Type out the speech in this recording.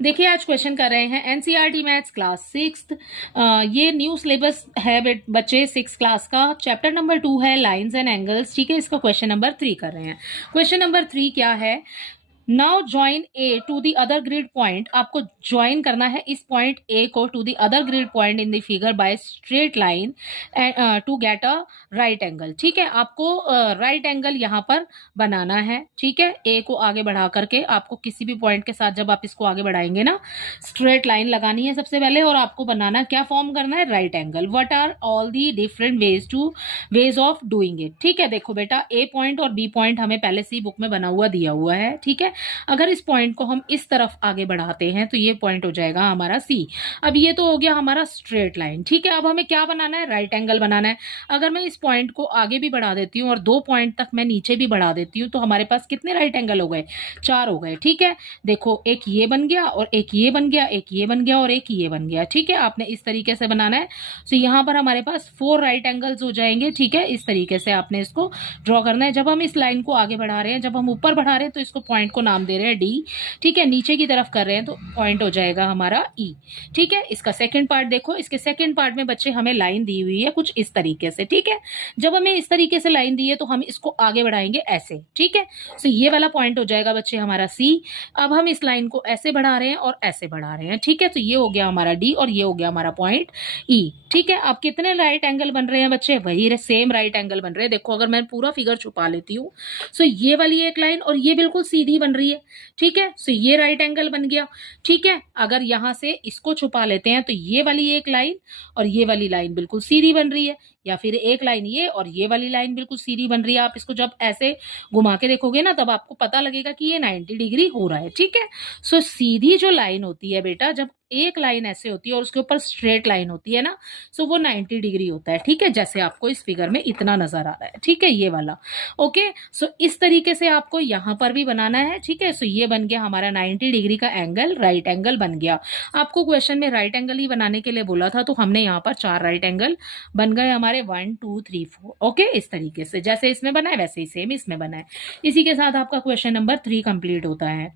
देखिए आज क्वेश्चन कर रहे हैं एनसीईआरटी मैथ्स क्लास सिक्स्थ। ये न्यू सिलेबस है बच्चे, सिक्स क्लास का। चैप्टर नंबर 2 है लाइंस एंड एंगल्स। ठीक है, इसका क्वेश्चन नंबर 3 कर रहे हैं। क्वेश्चन नंबर 3 क्या है? Now join A to the other grid point. आपको ज्वाइन करना है इस पॉइंट ए को to the other grid point in the figure by straight line to get a right angle. ठीक है, आपको राइट एंगल यहाँ पर बनाना है। ठीक है, ए को आगे बढ़ा करके आपको किसी भी पॉइंट के साथ जब आप इसको आगे बढ़ाएंगे ना, स्ट्रेट लाइन लगानी है सबसे पहले, और आपको बनाना क्या फॉर्म करना है? Right angle. What are all the different ways of doing it. ठीक है, देखो बेटा, ए पॉइंट और बी पॉइंट हमें पहले से ही बुक में बना हुआ दिया हुआ है। ठीक है, अगर इस पॉइंट को हम इस तरफ आगे बढ़ाते हैं तो ये पॉइंट हो जाएगा हमारा सी। अब ये तो हो गया हमारा स्ट्रेट लाइन। ठीक है, अब हमें क्या बनाना है? राइट एंगल बनाना है। अगर मैं इस पॉइंट को आगे भी बढ़ा देती हूँ और 2 पॉइंट तक मैं नीचे भी बढ़ा देती हूँ तो हमारे पास कितने राइट एंगल हो गए? 4 हो गए। ठीक है, देखो, एक ये बन गया और एक ये बन गया, एक ये बन गया और एक ये बन गया। ठीक है, आपने इस तरीके से बनाना है। तो यहाँ पर हमारे पास 4 राइट एंगल्स हो जाएंगे। ठीक है, इस तरीके से आपने इसको ड्रॉ करना है। जब हम इस लाइन को आगे बढ़ा रहे हैं, जब हम ऊपर बढ़ा रहे हैं तो इसको पॉइंट को नाम दे रहे हैं डी। ठीक है, नीचे की तरफ कर रहे हैं तो पॉइंट हो जाएगा हमारा ई। ठीक है, इसका सेकंड पार्ट देखो। इसके सेकंड पार्ट में बच्चे हमें लाइन दी हुई है कुछ इस तरीके से। ठीक है, जब हमें इस तरीके से लाइन दी है तो हम इसको आगे बढ़ाएंगे ऐसे। ठीक है, तो ये वाला पॉइंट हो जाएगा बच्चे हमारा सी। अब हम इस लाइन को ऐसे बढ़ा रहे हैं और ऐसे बढ़ा रहे हैं। ठीक है, तो ये हो गया हमारा डी और ये हो गया हमारा पॉइंट ई। ठीक है, अब कितने राइट एंगल बन रहे हैं बच्चे? वही सेम राइट एंगल बन रहे हैं। देखो, अगर मैं पूरा फिगर छुपा लेती हूँ तो ये वाली एक लाइन और ये बिल्कुल सीधी बन रही है। ठीक है, सो ये राइट एंगल बन गया। ठीक है, अगर यहां से इसको छुपा लेते हैं तो ये वाली एक लाइन और ये वाली लाइन बिल्कुल सीधी बन रही है, या फिर एक लाइन ये और ये वाली लाइन बिल्कुल सीधी बन रही है। आप इसको जब ऐसे घुमा के देखोगे ना तब आपको पता लगेगा कि ये 90 डिग्री हो रहा है। ठीक है, सो सीधी जो लाइन होती है बेटा, जब एक लाइन ऐसे होती है और उसके ऊपर स्ट्रेट लाइन होती है ना, सो वो 90 डिग्री होता है। ठीक है, जैसे आपको इस फिगर में इतना नजर आ रहा है। ठीक है, ये वाला। ओके, सो इस तरीके से आपको यहां पर भी बनाना है। ठीक है, सो ये बन गया हमारा 90 डिग्री का एंगल, राइट एंगल बन गया। आपको क्वेश्चन में राइट एंगल ही बनाने के लिए बोला था, तो हमने यहाँ पर 4 राइट एंगल बन गए हमारे, 1 2 3 4। ओके, इस तरीके से जैसे इसमें बना है वैसे ही सेम इसमें बना है। इसी के साथ आपका क्वेश्चन नंबर 3 कंप्लीट होता है।